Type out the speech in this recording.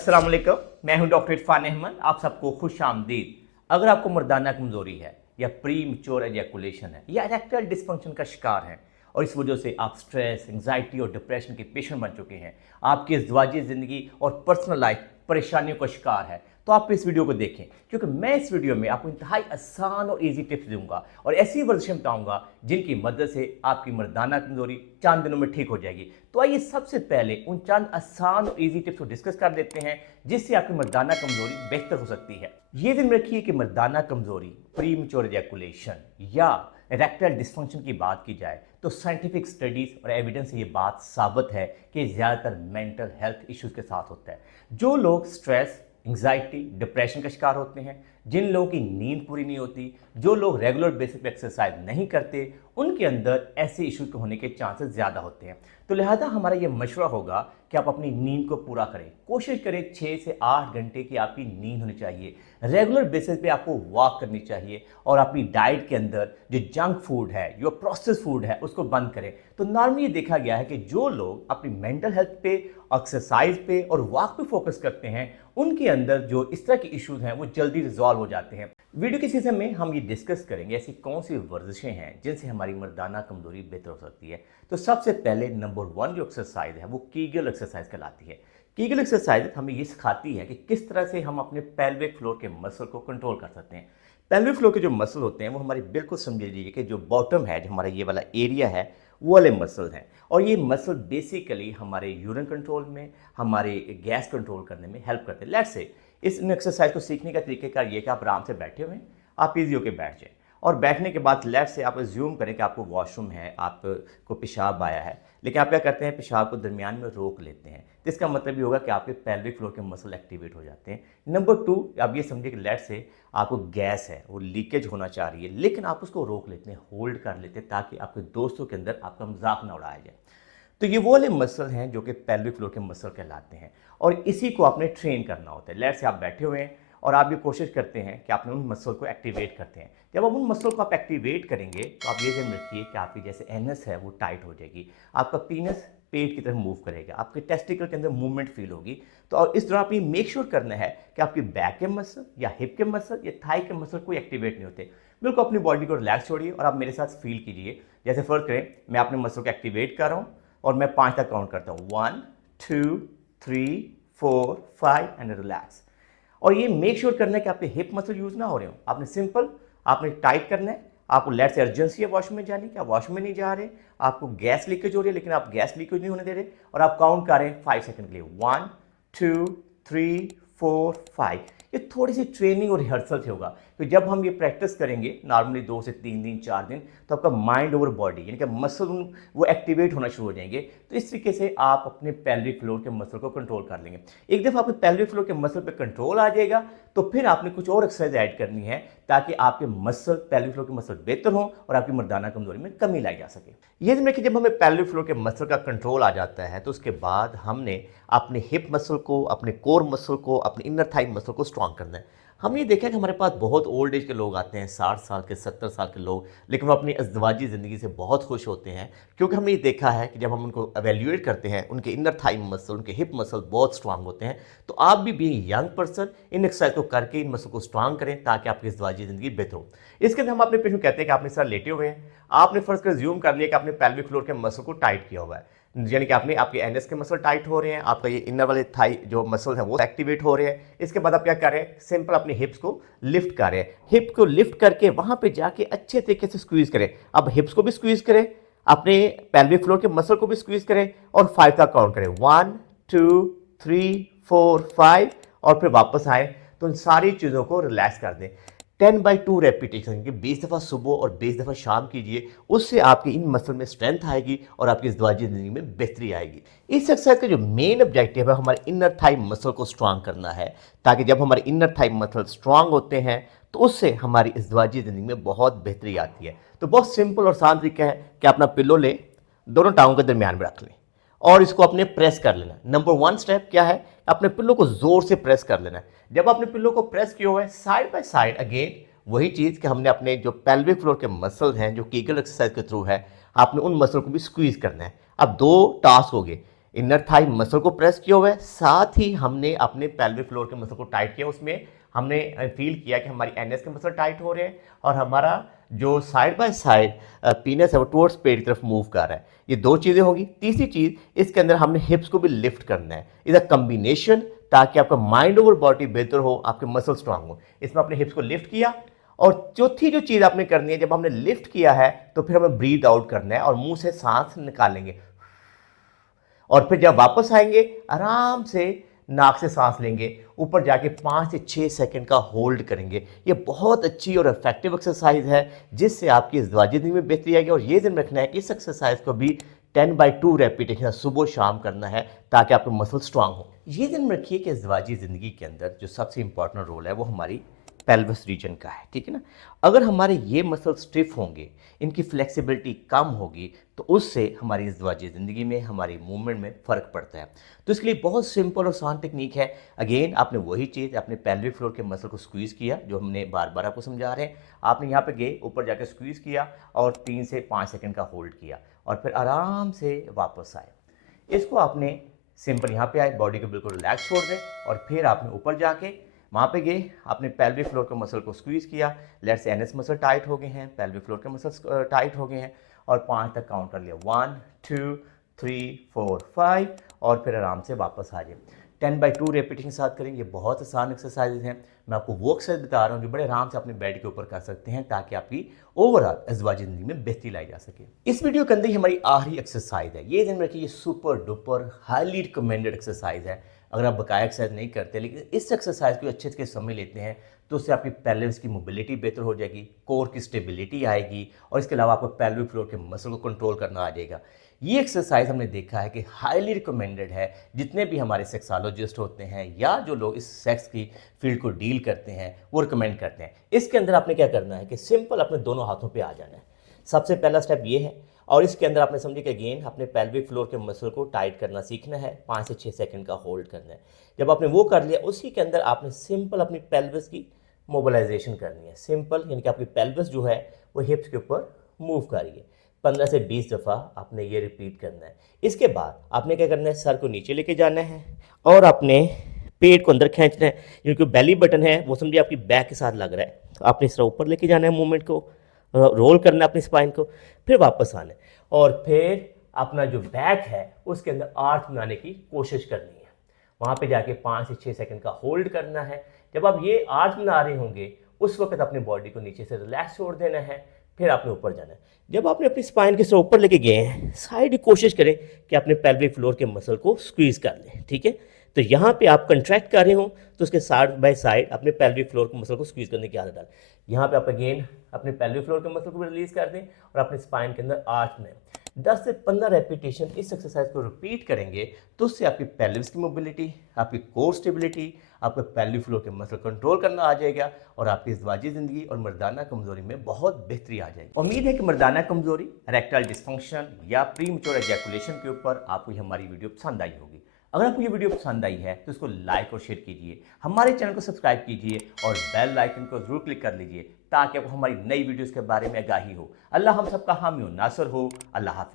अस्सलाम वालेकुम, मैं हूं डॉक्टर इरफान अहमद। आप सबको खुश आमदीद। अगर आपको मर्दाना कमजोरी है या प्री मैच्योर एजैकुलेशन है या इरेक्टाइल डिस्फंक्शन का शिकार हैं और इस वजह से आप स्ट्रेस, एंजाइटी और डिप्रेशन के पेशेंट बन चुके हैं, आपकी इज़्दिवाजी ज़िंदगी और पर्सनल लाइफ परेशानियों का शिकार है, तो आप इस वीडियो को देखें, क्योंकि मैं इस वीडियो में आपको इंतहाई आसान और इजी टिप्स दूंगा और ऐसी वर्जिशें बताऊंगा जिनकी मदद से आपकी मर्दाना कमजोरी चंद दिनों में ठीक हो जाएगी। तो आइए सबसे पहले उन चंद आसान और इजी टिप्स को डिस्कस कर लेते हैं जिससे आपकी मर्दाना कमजोरी बेहतर हो सकती है। ये दिन रखिए कि मर्दाना कमजोरी, प्री मैच्योर एजैकुलेशन या इरेक्टाइल डिस्फंक्शन की बात की जाए तो साइंटिफिक स्टडीज और एविडेंस से ये बात साबित है कि ज़्यादातर मेंटल हेल्थ इश्यूज के साथ होता है। जो लोग स्ट्रेस, एंजाइटी, डिप्रेशन का शिकार होते हैं, जिन लोगों की नींद पूरी नहीं होती, जो लोग रेगुलर बेसिस पे एक्सरसाइज नहीं करते, उनके अंदर ऐसे इश्यूज होने के चांसेस ज़्यादा होते हैं। तो लिहाजा हमारा ये मशवरा होगा कि आप अपनी नींद को पूरा करें। कोशिश करें 6 से 8 घंटे की आपकी नींद होनी चाहिए। रेगुलर बेसिस पे आपको वॉक करनी चाहिए और अपनी डाइट के अंदर जो जंक फूड है, जो प्रोसेस फूड है, उसको बंद करें। तो नॉर्मली ये देखा गया है कि जो लोग अपनी मेंटल हेल्थ पे, एक्सरसाइज पे और वॉक पे फोकस करते हैं, उनके अंदर जो इस तरह के इश्यूज हैं वो जल्दी रिजॉल्व हो जाते हैं। वीडियो के सीजन में हम ये डिस्कस करेंगे ऐसी कौन सी वर्जिशें हैं जिनसे हमारी मर्दाना कमजोरी बेहतर हो सकती है। तो सबसे पहले नंबर 1 जो एक्सरसाइज है वो कीगल एक्सरसाइज कहलाती है। कीगल एक्सरसाइज हमें ये सिखाती है कि किस तरह से हम अपने पेल्विक फ्लोर के मसल को कंट्रोल कर सकते हैं। पेल्विक फ्लोर के जो मसल होते हैं वो हमारी बिल्कुल समझ लीजिए कि जो बॉटम है, जो हमारा ये वाला एरिया है, वो वाले मसल हैं और ये मसल बेसिकली हमारे यूरिन कंट्रोल में, हमारे गैस कंट्रोल करने में हेल्प करते हैं। लेट्स से इस एक्सरसाइज को सीखने का तरीकेकार ये कि आप आराम से बैठे हुए हैं, आप इजी होकर बैठ जाएं और बैठने के बाद लेट्स से आप अज्यूम करें कि आपको वॉशरूम है, आपको पेशाब आया है, लेकिन आप क्या करते हैं, पेशाब को दरमियान में रोक लेते हैं। तो इसका मतलब ये होगा कि आपके पेल्विक फ्लोर के मसल एक्टिवेट हो जाते हैं। नंबर 2, आप ये समझिए कि लेट्स से आपको गैस है, वो लीकेज होना चाह रही है, लेकिन आप उसको रोक लेते हैं, होल्ड कर लेते हैं ताकि आपके दोस्तों के अंदर आपका मजाक ना उड़ाया जाए। तो ये वो वाले मसल हैं जो कि पेल्विक फ्लोर के मसल कहलाते हैं और इसी को आपने ट्रेन करना होता है। लेट्स से आप बैठे हुए हैं और आप ये कोशिश करते हैं कि आपने उन मसल को एक्टिवेट करते हैं। जब आप उन मसल को आप एक्टिवेट करेंगे तो आप ये ध्यान रखिए कि आपकी जैसे एनस है वो टाइट हो जाएगी, आपका पीनस पेट की तरफ मूव करेगा, आपके टेस्टिकल के अंदर मूवमेंट फील होगी। तो और इस दौरान आप ये मेक श्योर करना है कि आपकी बैक के मसल या हिप के मसल या थाई के मसल कोई एक्टिवेट नहीं होते। बिल्कुल अपनी बॉडी को रिलैक्स छोड़िए और आप मेरे साथ फील कीजिए। जैसे फर्क करें, मैं अपने मसल को एक्टिवेट कर रहा हूँ और मैं 5 तक काउंट करता हूँ, 1 2 3 4 5 एंड रिलैक्स। और ये मेक श्योर करना है कि आपके हिप मसल यूज ना हो रहे हो। आपने सिंपल आपने टाइट करना है। आपको लेट्स से अर्जेंसी है वॉशरूम में जाने की, आप वॉशरूम में नहीं जा रहे, आपको गैस लीकेज हो रही है लेकिन आप गैस लीकेज नहीं होने दे रहे और आप काउंट कर रहे हैं 5 सेकंड के लिए, 1 2 3 4 5। ये थोड़ी सी ट्रेनिंग और रिहर्सल से होगा। तो जब हम ये प्रैक्टिस करेंगे नॉर्मली 2 से 3 दिन 4 दिन, तो आपका माइंड ओवर बॉडी यानी कि मसल वो एक्टिवेट होना शुरू हो जाएंगे। तो इस तरीके से आप अपने पेल्विक फ्लोर के मसल को कंट्रोल कर लेंगे। एक दफ़ा आपके पेल्विक फ्लोर के मसल पे कंट्रोल आ जाएगा तो फिर आपने कुछ और एक्सरसाइज ऐड करनी है ताकि आपके मसल, पेल्विक फ्लोर के मसल बेहतर हों और आपकी मर्दाना कमजोरी में कमी लाई जा सके। ये दिन में कि जब हमें पेल्विक फ्लोर के मसल का कंट्रोल आ जाता है तो उसके बाद हमने अपने हिप मसल को, अपने कोर मसल को, अपने इनर थाई मसल को स्ट्रॉन्ग करना है। हमने ये देखा कि हमारे पास बहुत ओल्ड एज के लोग आते हैं, 60 साल के, 70 साल के लोग, लेकिन वो अपनी अज़दवाजी ज़िंदगी से बहुत खुश होते हैं क्योंकि हमने ये देखा है कि जब हम उनको एवेल्यूएट करते हैं, उनके इनर थाई मसल, उनके हिप मसल बहुत स्ट्रांग होते हैं। तो आप भी being young person in exercise को करके इन मसल को स्ट्रांग करें ताकि आपकी अज़दवाजी ज़िंदगी बेहतर हो। इसके अंदर हम अपने पेशेंट को कहते हैं कि आपने इस तरह लेटे हुए हैं, आपने फर्स्ट कर ज्यूम कर लिया कि आपने पेल्विक फ्लोर के मसल को टाइट किया हुआ है, यानी कि आपने आपके एनएस के मसल टाइट हो रहे हैं, आपका ये इनर वाले थाई जो मसल हैं वो एक्टिवेट हो रहे हैं। इसके बाद आप क्या कर रहे हैं, सिंपल अपने हिप्स को लिफ्ट कर रहे हैं। हिप को लिफ्ट करके वहां पे जाके अच्छे तरीके से स्क्वीज करें। अब हिप्स को भी स्क्वीज करें, अपने पेल्विक फ्लोर के मसल को भी स्क्वीज करें और 5 का काउंट करें, 1 2 3 4 5 और फिर वापस आए। तो इन सारी चीज़ों को रिलैक्स कर दें। 10/2 रेपिटेशन की 20 दफ़ा सुबह और 20 दफ़ा शाम कीजिए। उससे आपकी इन मसल में स्ट्रेंथ आएगी और आपकी इज़्दिवाजी ज़िंदगी में बेहतरी आएगी। इस एक्सरसाइज का जो मेन ऑब्जेक्टिव है हमारे इनर थाई मसल को स्ट्रांग करना है ताकि जब हमारे इनर थाई मसल स्ट्रांग होते हैं तो उससे हमारी इज़्दिवाजी ज़िंदगी में बहुत बेहतरी आती है। तो बहुत सिंपल और आसान तरीका है कि अपना पिलो लें, दोनों टांगों के दरमियान में रख लें और इसको अपने प्रेस कर लेना। नंबर 1 स्टेप क्या है, अपने पिल्लो को जोर से प्रेस कर लेना है। जब आपने पिल्लो को प्रेस किया हुआ है, साइड बाय साइड अगेन वही चीज़ कि हमने अपने जो पेल्विक फ्लोर के मसल हैं जो कीगल एक्सरसाइज के थ्रू है, आपने उन मसल को भी स्क्वीज करना है। अब 2 टास्क हो गए, इनर थाई मसल को प्रेस किया हुआ है, साथ ही हमने अपने पेल्विक फ्लोर के मसल को टाइट किया। उसमें हमने फील किया कि हमारी एनएस के मसल टाइट हो रहे हैं और हमारा जो साइड बाय साइड पीनस है वो टुवर्ड्स पेट की तरफ मूव कर रहा है। ये दो चीज़ें होंगी। तीसरी चीज़, इसके अंदर हमने हिप्स को भी लिफ्ट करना है। इज अ कम्बिनेशन, ताकि आपका माइंड ओवर बॉडी बेहतर हो, आपके मसल स्ट्रांग हो। इसमें अपने हिप्स को लिफ्ट किया। और चौथी जो चीज़ आपने करनी है, जब हमने लिफ्ट किया है तो फिर हमें ब्रीथ आउट करना है और मुंह से सांस निकालेंगे। और फिर जब वापस आएंगे आराम से नाक से सांस लेंगे, ऊपर जाके 5 से 6 सेकंड का होल्ड करेंगे। ये बहुत अच्छी और इफेक्टिव एक्सरसाइज है, जिससे आपकी इज़्वाजी ज़िंदगी में बेहतरी आएगी। और ये दिन रखना है कि इस एक्सरसाइज को भी 10/2 रेपिटेशन सुबह शाम करना है, ताकि आपके मसल स्ट्रांग हो। ये दिन रखिए कि इज़्वाजी ज़िंदगी के अंदर जो सबसे इंपॉर्टेंट रोल है वो हमारी पेल्विस रीजन का है, ठीक है ना। अगर हमारे ये मसल स्टिफ होंगे, इनकी फ्लेक्सिबिलिटी कम होगी, तो उससे हमारी इज़्वाजी ज़िंदगी में, हमारी मूवमेंट में फ़र्क पड़ता है। तो इसके लिए बहुत सिंपल और आसान टेक्निक है। अगेन आपने वही चीज़, अपने पेल्विक फ्लोर के मसल को स्क्वीज़ किया, जो हमने बार बार आपको समझा रहे हैं। आपने यहाँ पे गए, ऊपर जाकर स्क्वीज़ किया और 3 से 5 सेकंड का होल्ड किया और फिर आराम से वापस आए। इसको आपने सिंपल यहाँ पे आए, बॉडी को बिल्कुल रिलैक्स छोड़ दें और फिर आपने ऊपर जाके वहाँ पे गए, आपने पेल्विक फ्लोर के मसल को स्क्वीज़ किया। Let's say NS muscle tight हो गए हैं, पेल्विक फ्लोर के मसल टाइट हो गए हैं और 5 तक काउंट कर लिया। 1 2 3 4 5 और फिर आराम से वापस आ जाए। 10/2 रेपिटेशन साथ करेंगे। बहुत आसान एक्सरसाइज हैं। मैं आपको वो एक्सरसाइज बता रहा हूँ जो बड़े आराम से अपने बेड के ऊपर कर सकते हैं, ताकि आपकी ओवरऑल इज़्वाजी ज़िंदगी में बेहतरी लाई जा सके। इस वीडियो के अंदर ही हमारी आखिरी एक्सरसाइज है। ये दिन रखिए, ये super duper highly recommended exercise है। अगर आप बकाया एक्सरसाइज नहीं करते, लेकिन इस एक्सरसाइज को अच्छे से समझ लेते हैं, तो उससे आपकी पेल्विस की मोबिलिटी बेहतर हो जाएगी, कोर की स्टेबिलिटी आएगी और इसके अलावा आपको पेल्विक फ्लोर के मसल को कंट्रोल करना आ जाएगा। ये एक्सरसाइज हमने देखा है कि हाईली रिकमेंडेड है। जितने भी हमारे सेक्सोलॉजिस्ट होते हैं या जो लोग इस सेक्स की फील्ड को डील करते हैं, वो रिकमेंड करते हैं। इसके अंदर आपने क्या करना है कि सिंपल अपने दोनों हाथों पे आ जाना है। सबसे पहला स्टेप ये है। और इसके अंदर आपने समझे कि अगेन अपने पेल्विक फ्लोर के मसल को टाइट करना सीखना है, 5 से 6 सेकंड का होल्ड करना है। जब आपने वो कर लिया, उसी के अंदर आपने सिंपल अपनी पेल्विस की मोबिलाइजेशन करनी है। सिंपल यानी कि आपकी पेल्विस जो है वो हिप्स के ऊपर मूव कर रही है। 15 से 20 दफ़ा आपने ये रिपीट करना है। इसके बाद आपने क्या करना है, सर को नीचे लेके जाना है और अपने पेट को अंदर खींचना है। क्योंकि बेली बटन है वो समझिए आपकी बैक के साथ लग रहा है, तो आपने इस तरह ऊपर लेके जाना है, मूवमेंट को रोल करना है अपनी स्पाइन को, फिर वापस आना है और फिर अपना जो बैक है उसके अंदर आर्च बनाने की कोशिश करनी है। वहाँ पे जाके 5 से 6 सेकंड का होल्ड करना है। जब आप ये आर्च बना रहे होंगे, उस वक्त अपनी बॉडी को नीचे से रिलैक्स छोड़ देना है, फिर आपने ऊपर जाना है। जब आपने अपनी स्पाइन के ऊपर लेके गए हैं, साइड कोशिश करें कि अपने पेल्विक फ्लोर के मसल को स्क्वीज कर लें, ठीक है। तो यहाँ पे आप कंट्रैक्ट कर रहे हो, तो उसके साइड बाय साइड अपने पेल्विक फ्लोर के मसल को स्क्वीज करने की आदत डालें। यहाँ पे आप अगेन अपने पेल्विक फ्लोर के मसल को भी रिलीज कर दें और अपने स्पाइन के अंदर आर्च में 10 से 15 रेपिटेशन इस एक्सरसाइज को रिपीट करेंगे, तो उससे आपकी पेल्विस की मोबिलिटी, आपकी कोर स्टेबिलिटी, आपके पेल्विक फ्लोर के मसल कंट्रोल करना आ जाएगा और आपकी इज़्वाजी ज़िंदगी और मर्दाना कमजोरी में बहुत बेहतरी आ जाएगी। उम्मीद है कि मर्दाना कमजोरी, इरेक्टाइल डिस्फंक्शन या प्रीमैच्योर एजैकुलेशन के ऊपर आपको हमारी वीडियो पसंद आई होगी। अगर आपको ये वीडियो पसंद आई है तो इसको लाइक और शेयर कीजिए, हमारे चैनल को सब्सक्राइब कीजिए और बेल आइकन को जरूर क्लिक कर लीजिए, ताकि आपको हमारी नई वीडियोस के बारे में आगाही हो। अल्लाह हम सबका हामी हो, नासर हो। अल्लाह हाफिज़।